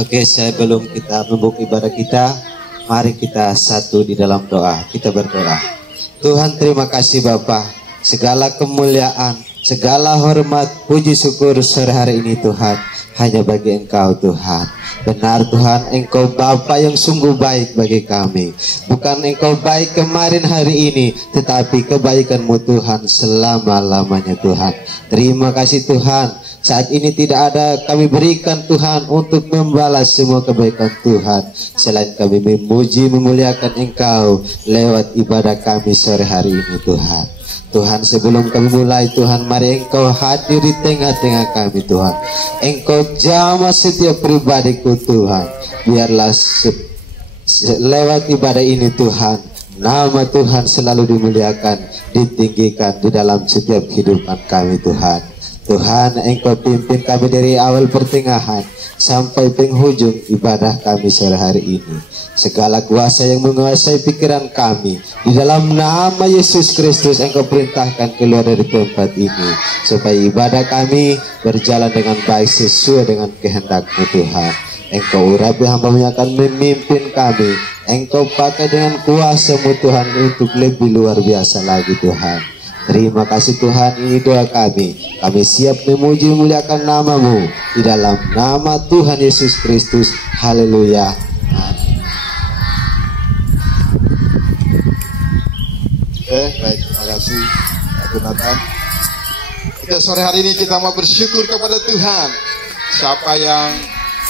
Oke, sebelum kita membuka ibadah kita, mari kita satu di dalam doa. Kita berdoa. Tuhan, terima kasih Bapa. Segala kemuliaan, segala hormat, puji syukur sore hari ini Tuhan, hanya bagi Engkau Tuhan. Benar Tuhan, Engkau Bapa yang sungguh baik bagi kami. Bukan Engkau baik kemarin hari ini, tetapi kebaikan-Mu Tuhan selama-lamanya Tuhan. Terima kasih Tuhan. Saat ini tidak ada kami berikan Tuhan untuk membalas semua kebaikan Tuhan, selain kami memuji memuliakan Engkau lewat ibadah kami sore hari ini Tuhan. Tuhan, sebelum kami mulai Tuhan, mari Engkau hadir di tengah-tengah kami Tuhan. Engkau jamah setiap pribadiku Tuhan. Biarlah lewat ibadah ini Tuhan, nama Tuhan selalu dimuliakan, ditinggikan di dalam setiap kehidupan kami Tuhan. Tuhan, Engkau pimpin kami dari awal pertengahan sampai penghujung ibadah kami sore hari ini. Segala kuasa yang menguasai pikiran kami, di dalam nama Yesus Kristus Engkau perintahkan keluar dari tempat ini, supaya ibadah kami berjalan dengan baik sesuai dengan kehendak-Mu Tuhan. Engkau urapi hamba-Mu yang akan memimpin kami. Engkau pakai dengan kuasa-Mu Tuhan untuk lebih luar biasa lagi Tuhan. Terima kasih Tuhan, ini doa kami. Kami siap memuji memuliakan nama-Mu di dalam nama Tuhan Yesus Kristus. Haleluya. Baik, terima kasih Pak Jonathan. Oke, sore hari ini kita mau bersyukur kepada Tuhan. Siapa yang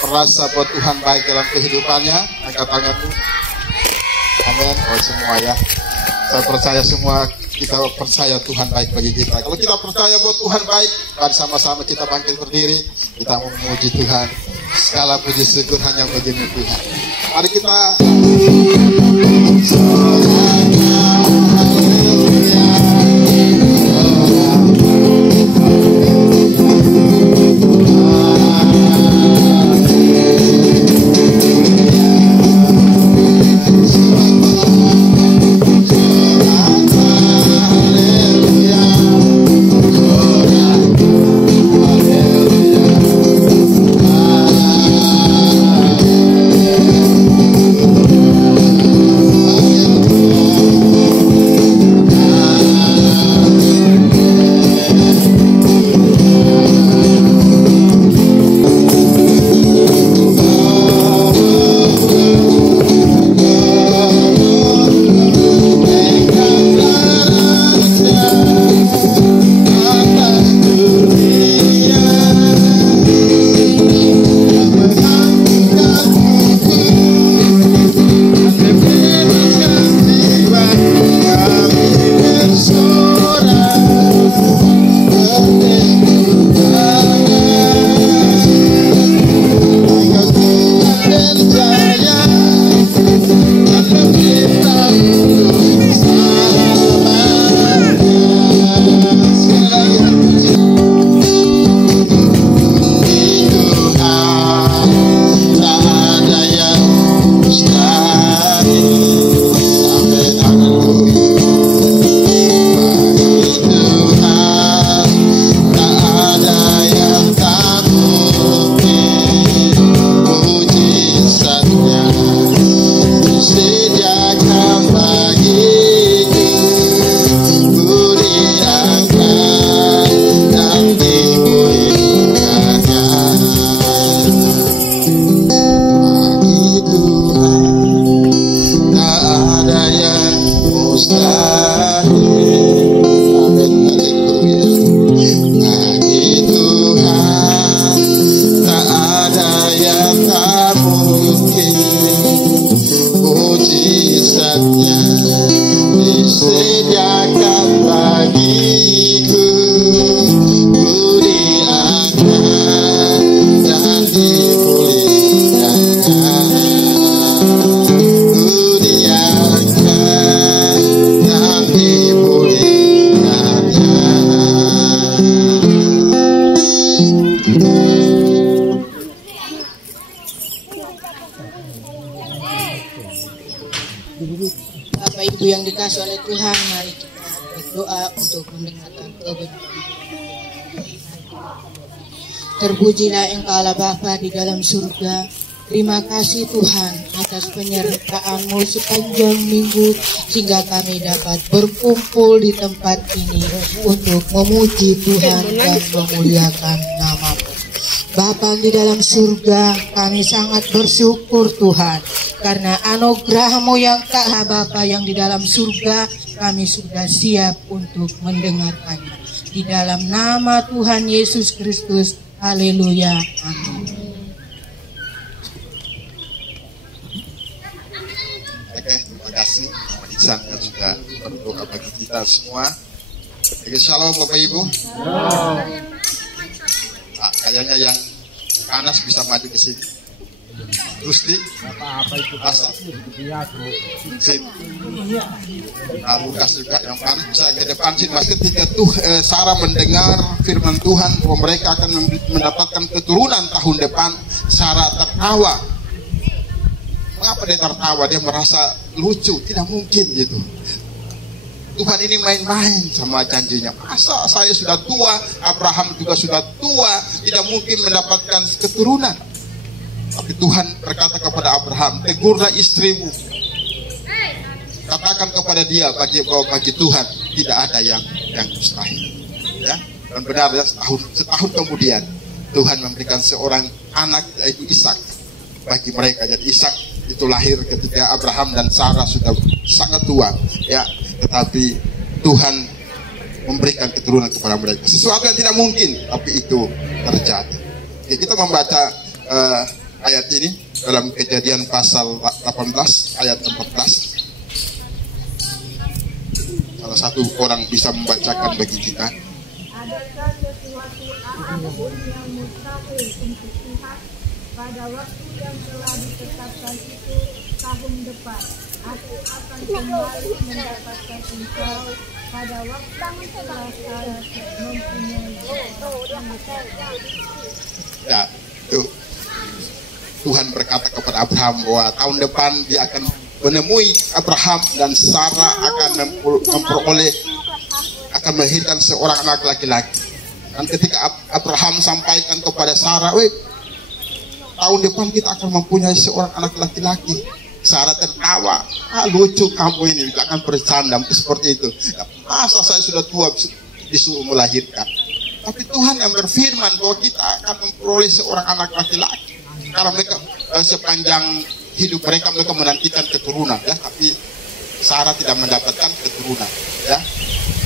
merasa bahwa Tuhan baik dalam kehidupannya, angkat tanganmu. Amin. Oh, semua ya. Saya percaya semua kita percaya Tuhan baik bagi kita. Kalau kita percaya bahwa Tuhan baik, mari sama-sama kita bangkit berdiri, kita memuji Tuhan. Segala puji syukur hanya bagi-Mu Tuhan. Mari kita Bapak Ibu yang dikasih oleh Tuhan, mari kita berdoa untuk mendengarkan kebenaran. Terpujilah Engkau Allah Bapa di dalam surga. Terima kasih Tuhan atas penyertaan-Mu sepanjang minggu sehingga kami dapat berkumpul di tempat ini untuk memuji Tuhan dan memuliakan nama-Mu. Bapa di dalam surga, kami sangat bersyukur Tuhan karena anugerah-Mu yang tak Bapa yang di dalam surga, kami sudah siap untuk mendengarkannya. Di dalam nama Tuhan Yesus Kristus, haleluya, amin. Oke, terima kasih Isan yang sudah berdoa bagi kita semua. Oke, shalom Bapak Ibu. Kayaknya yang panas bisa maju ke sini. Rusdi, Asal, Sip. Lukas juga yang panas bisa ke depan sini. Mas, ketika Sarah mendengar firman Tuhan bahwa mereka akan mendapatkan keturunan tahun depan, Sarah tertawa. Mengapa dia tertawa? Dia merasa lucu, tidak mungkin gitu. Tuhan ini main-main sama janjinya. Masa saya sudah tua, Abraham juga sudah tua, tidak mungkin mendapatkan keturunan. Tapi Tuhan berkata kepada Abraham, tegurlah istrimu. Katakan kepada dia bagi Tuhan tidak ada yang mustahil. Ya, dan benar ya, setahun kemudian Tuhan memberikan seorang anak yaitu Ishak bagi mereka. Jadi Ishak itu lahir ketika Abraham dan Sarah sudah sangat tua. Ya. Tetapi Tuhan memberikan keturunan kepada mereka. Sesuatu yang tidak mungkin, tapi itu terjadi. Oke, kita membaca ayat ini dalam Kejadian pasal 18 ayat 14. Salah satu orang bisa membacakan bagi kita. Adakah sesuatu apapun yang mustahil untuk Tuhan? Pada waktu yang telah ditetapkan itu tahun depan, aku akan kembali mendapatkan engkau pada waktu setelah Sarah mempunyai. Ya, tuh. Tuhan berkata kepada Abraham bahwa tahun depan dia akan menemui Abraham dan Sarah akan akan melahirkan seorang anak laki-laki. Dan ketika Abraham sampaikan kepada Sarah, tahun depan kita akan mempunyai seorang anak laki-laki. Sarah tertawa, lucu kamu ini, jangan bercanda seperti itu. Masa saya sudah tua disuruh melahirkan? Tapi Tuhan yang berfirman bahwa kita akan memperoleh seorang anak laki-laki. Karena mereka sepanjang hidup mereka menantikan keturunan, ya. Tapi Sarah tidak mendapatkan keturunan, ya.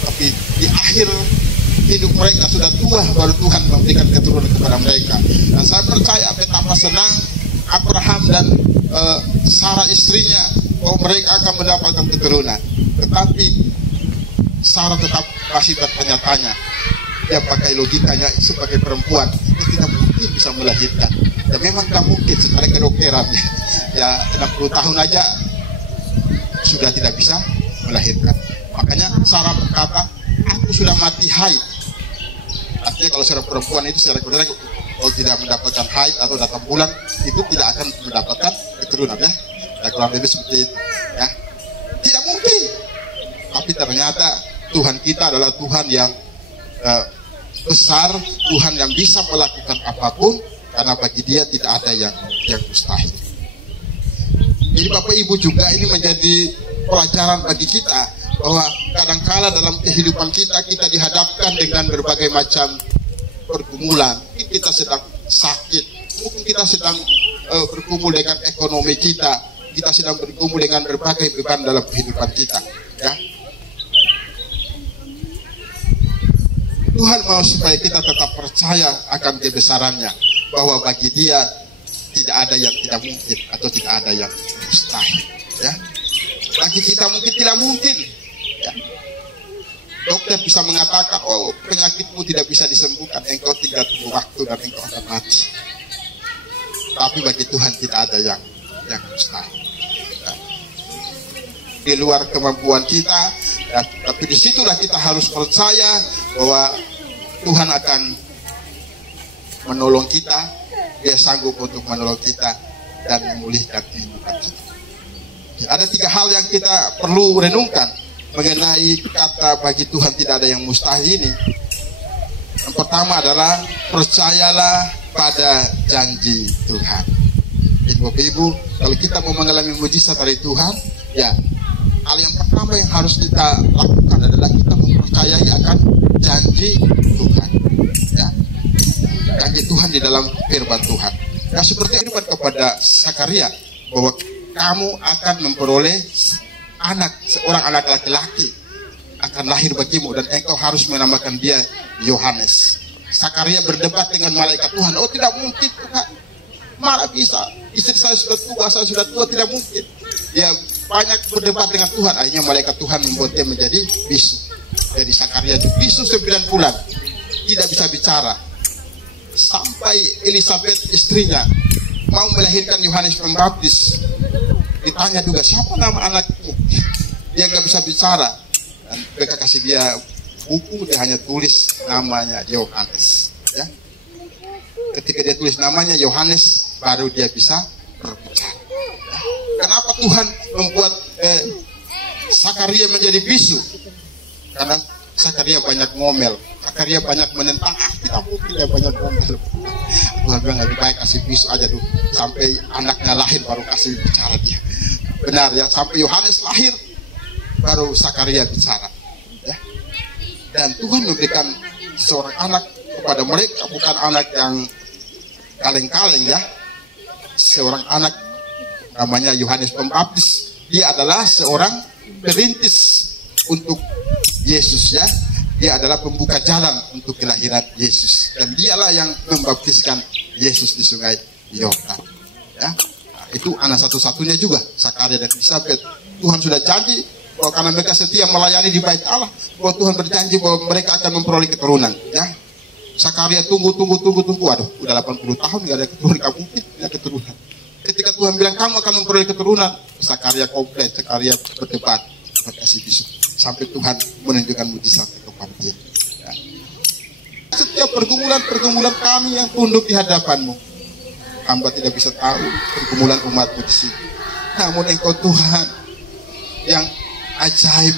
Tapi di akhir hidup mereka sudah tua, baru Tuhan memberikan keturunan kepada mereka. Dan saya percaya betapa senang Abraham dan Sarah istrinya bahwa mereka akan mendapatkan keturunan. Tetapi Sarah tetap masih bertanya-tanya. Dia pakai logikanya sebagai perempuan, tidak mungkin bisa melahirkan. Dan memang tidak mungkin secara kedokteran. Ya 60 tahun aja sudah tidak bisa melahirkan. Makanya Sarah berkata, aku sudah mati haid. Artinya kalau seorang perempuan itu secara kedokteran, kalau tidak mendapatkan haid atau datang bulan, itu tidak akan mendapatkan keturunan, ya. Ya kurang lebih seperti itu, ya. Tidak mungkin. Tapi ternyata Tuhan kita adalah Tuhan yang besar, Tuhan yang bisa melakukan apapun, karena bagi Dia tidak ada yang mustahil. Jadi Bapak Ibu juga ini menjadi pelajaran bagi kita bahwa kadangkala dalam kehidupan kita dihadapkan dengan berbagai macam pergumulan. Mungkin kita sedang sakit, mungkin kita sedang bergumul dengan ekonomi kita sedang bergumul dengan berbagai beban dalam kehidupan kita, ya. Tuhan mau supaya kita tetap percaya akan kebesarannya, bahwa bagi Dia tidak ada yang tidak mungkin atau tidak ada yang mustahil, ya. Bagi kita mungkin tidak mungkin, ya. Dokter bisa mengatakan, oh penyakitmu tidak bisa disembuhkan, engkau tinggal tunggu waktu dan engkau akan mati. Tapi bagi Tuhan tidak ada yang mustahil, ya. Di luar kemampuan kita, ya, tapi disitulah kita harus percaya bahwa Tuhan akan menolong kita. Dia sanggup untuk menolong kita dan memulihkan kehidupan kita. Ya, ada 3 hal yang kita perlu renungkan mengenai kata bagi Tuhan tidak ada yang mustahil ini. Yang pertama adalah percayalah pada janji Tuhan. Jadi Bapak Ibu, kalau kita mau mengalami mujizat dari Tuhan, ya hal yang pertama yang harus kita lakukan adalah kita mempercayai akan janji Tuhan. Ya, janji Tuhan di dalam firman Tuhan. Nah, seperti firman kepada Zakaria bahwa kamu akan memperoleh seorang anak laki-laki akan lahir bagimu dan engkau harus menamakan dia Yohanes. Zakaria berdebat dengan malaikat Tuhan. Oh, tidak mungkin Tuhan. Mana bisa? Istri saya sudah tua, saya sudah tua, tidak mungkin. Dia banyak berdebat dengan Tuhan. Akhirnya malaikat Tuhan membuat dia menjadi bisu. Jadi Zakaria itu bisu 9 bulan, tidak bisa bicara. Sampai Elizabeth istrinya mau melahirkan Yohanes Pembaptis. Ditanya juga, siapa nama anakmu? Dia nggak bisa bicara. Dan mereka kasih dia buku, dia hanya tulis namanya Yohanes. Ya. Ketika dia tulis namanya Yohanes, baru dia bisa berbicara. Ya. Kenapa Tuhan membuat Zakaria menjadi bisu? Karena Zakaria banyak ngomel, Zakaria banyak menentang. Tidak mungkin dia banyak ngomel. Tuhan bilang lebih baik kasih bisu aja dulu, sampai anaknya lahir baru kasih bicara dia. Benar ya, sampai Yohanes lahir baru Zakaria bicara. Ya. Dan Tuhan memberikan seorang anak kepada mereka, bukan anak yang kaleng-kaleng ya. Seorang anak namanya Yohanes Pembaptis. Dia adalah seorang perintis untuk Yesus ya. Dia adalah pembuka jalan untuk kelahiran Yesus. Dan dialah yang membaptiskan Yesus di sungai Yordan. Ya. Nah, itu anak satu-satunya juga, Zakaria dan Elizabeth. Tuhan sudah janji bahwa karena mereka setia melayani di bait Allah, bahwa Tuhan berjanji bahwa mereka akan memperoleh keturunan. Ya. Zakaria tunggu. Aduh, udah 80 tahun nggak ada keturunan, nggak mungkin ada keturunan. Ketika Tuhan bilang kamu akan memperoleh keturunan, Zakaria komplain, Zakaria berdebat, berkasih bisu, sampai Tuhan menunjukkan mujizat kepada dia. Ya. Setiap pergumulan kami yang tunduk di hadapanmu, hamba tidak bisa tahu pergumulan umatmu di sini. Namun Engkau Tuhan yang ajaib,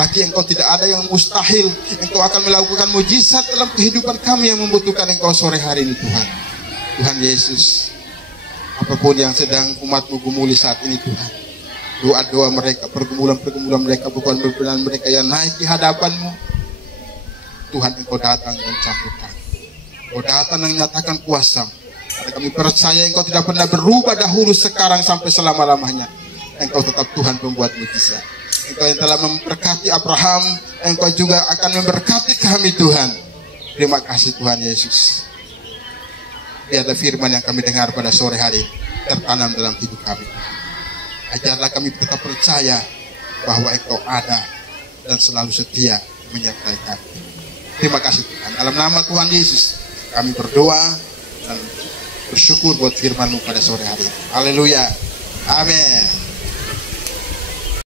bagi Engkau tidak ada yang mustahil. Engkau akan melakukan mujizat dalam kehidupan kami yang membutuhkan Engkau sore hari ini Tuhan. Tuhan Yesus, apapun yang sedang umatmu gumuli saat ini Tuhan, doa-doa mereka, pergumulan mereka, bukan pergumulan mereka yang naik di hadapanmu, Tuhan Engkau datang dan campur tangan. Engkau datang dan menyatakan kuasa. Karena kami percaya Engkau tidak pernah berubah dahulu, sekarang sampai selama-lamanya. Engkau tetap Tuhan pembuat mujizat. Engkau yang telah memberkati Abraham, Engkau juga akan memberkati kami Tuhan. Terima kasih Tuhan Yesus. Biarlah firman yang kami dengar pada sore hari tertanam dalam hidup kami. Ajarlah kami tetap percaya bahwa Engkau ada dan selalu setia menyertai kami. Terima kasih Tuhan. Dalam nama Tuhan Yesus kami berdoa dan bersyukur buat firman-Mu pada sore hari. Haleluya. Amin.